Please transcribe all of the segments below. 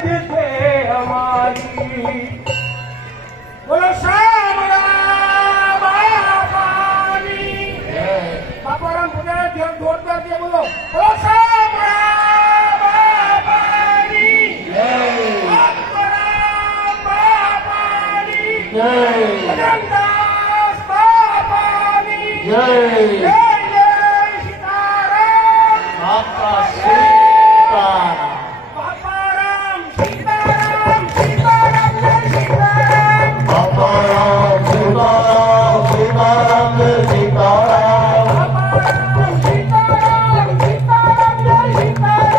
सिद्ध थे हमारी। बोलो श्याम राम बापानी। बापाराम पुजारा जोरदार दिया बोलो बोलो श्याम राम बापानी। बापाराम बापानी। भजनदास बापानी। जय जय सीताराम। आपका सीताराम। बापाराम सीताराम सीताराम जय सीताराम। बापाराम सीताराम सीताराम जय सीताराम। बापाराम सीताराम सीताराम जय सीताराम।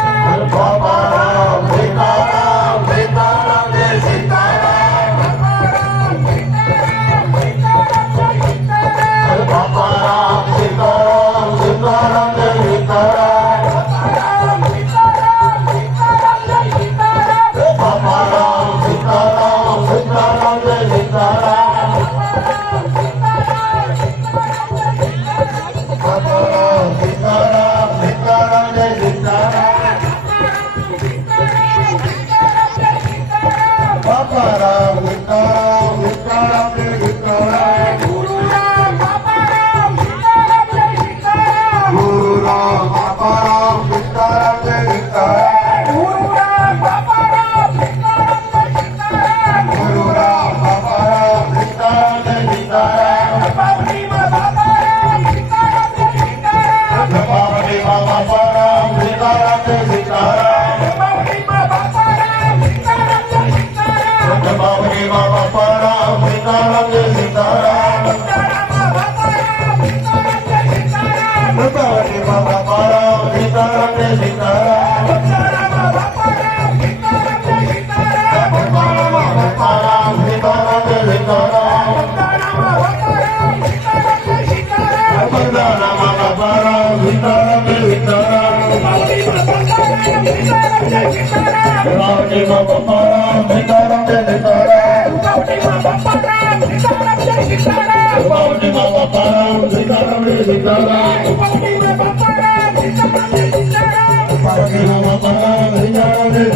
बापाराम सीताराम सीताराम जय सीताराम। बापाराम सीताराम सीताराम जय सीताराम। बापाराम सीताराम सीताराम जय सीताराम। बापाराम सीताराम सीताराम जय सीताराम। बापाराम सीताराम सीताराम जय सीताराम। बापाराम सीताराम सीताराम जय सीताराम। बापाराम सीताराम सीताराम जय सीताराम। बापाराम सीताराम सीताराम जय सीताराम। गुरु राम बापाराम सीताराम जय सीताराम। गुरु राम बापाराम सीताराम जय सीताराम। गुरु राम बापाराम सीताराम जय सीताराम। गुरु राम बापाराम सीताराम जय सीताराम। बावली मां बापाराम सीताराम जय सीताराम। बावली मां बापाराम सीताराम जय सीताराम। बावली मां बापाराम सीताराम जय सीताराम। बावली मां बापाराम सीताराम जय सीताराम। बावली मां बापाराम सीताराम जय सीताराम। बापाराम सीताराम जय सीताराम। बापाराम सीताराम जय सीताराम। बापाराम सीताराम जय सीताराम। बापाराम सीताराम जय सीताराम। बावली मां बापाराम सीताराम जय सीताराम। बावली मां बापाराम सीताराम जय सीताराम। बावली मां बापाराम सीताराम जय सीताराम। बावली मां बापाराम सीताराम जय सीताराम। बावली मां बापाराम सीताराम जय सीताराम। बावली मां बापाराम सीताराम जय सीताराम। बावली मां बापाराम सीताराम जय सीताराम। बावली मां बापाराम सीताराम जय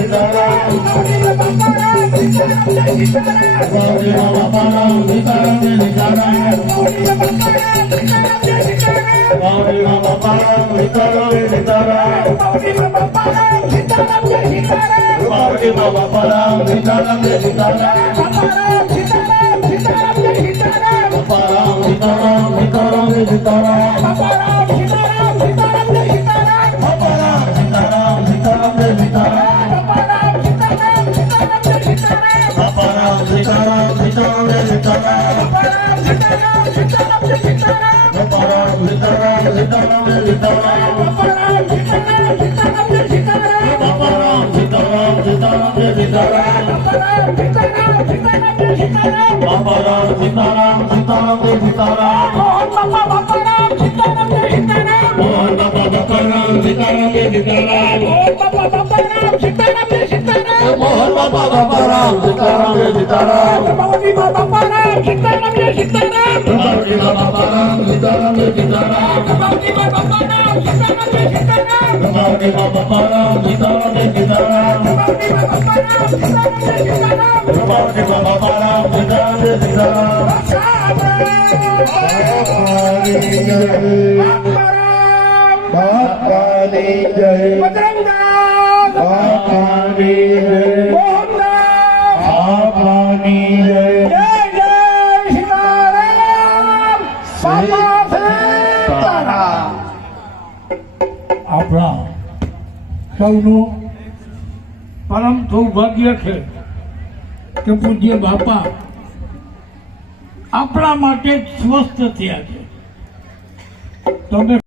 सीताराम। बावली मां बापाराम सीताराम जय सीताराम। बावली मां बापाराम सीताराम जय सीताराम। बावली मां बापाराम सीताराम जय सीताराम। बावली मां बापाराम सीताराम जय सीताराम। बापाराम सीताराम सीताराम जय सीताराम। बापाराम सीताराम सीताराम जय सीताराम। बापाराम सीताराम सीताराम जय सीताराम। बापाराम सीताराम सीताराम जय सीताराम। बापाराम सीताराम सीताराम जय सीताराम। बापाराम सीताराम सीताराम जय सीताराम। बापाराम सीताराम सीताराम जय सीताराम। बापाराम सीताराम सीताराम जय सीताराम। बापाराम सीताराम सीताराम जय सीताराम। बापाराम सीताराम सीताराम जय सीताराम। बापाराम सीताराम सीताराम जय सीताराम। बापाराम सीताराम सीताराम जय सीताराम। मोहन बाबा बापाराम सीताराम जय सीताराम। मोहन बाबा बापाराम सीताराम जय सीताराम। मोहन बाबा बापाराम सीताराम जय सीताराम। मोहन बाबा बापाराम सीताराम जय सीताराम। बावली मां बापाराम सीताराम जय सीताराम। बावली मां बापाराम सीताराम जय सीताराम। बावली मां बापाराम सीताराम जय सीताराम। बावली मां बापाराम सीताराम जय सीताराम। बावली मां बापाराम सीताराम जय सीताराम। बावली मां बापाराम सीताराम जय सीताराम। बापानी जय। बजरंगदास बापानी जय। मोहनदास बापानी जय। जय जय सीताराम। बापा सीताराम। આપણા સૌનું પરમ સૌભાગ્ય છે કે પૂજ્ય બાપા આપણા માટે સ્વસ્થ થયા છે. તમે